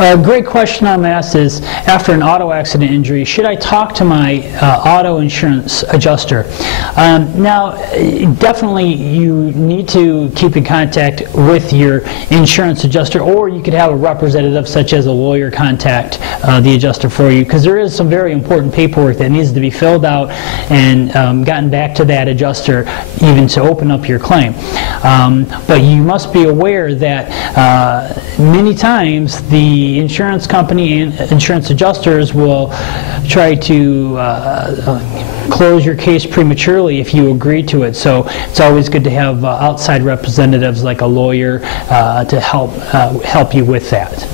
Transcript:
A great question I'm asked is, after an auto accident injury, should I talk to my auto insurance adjuster? Now, definitely you need to keep in contact with your insurance adjuster, or you could have a representative such as a lawyer contact the adjuster for you, because there is some very important paperwork that needs to be filled out and gotten back to that adjuster even to open up your claim. But you must be aware that many times the insurance company and insurance adjusters will try to close your case prematurely if you agree to it. So it's always good to have outside representatives like a lawyer to help you with that.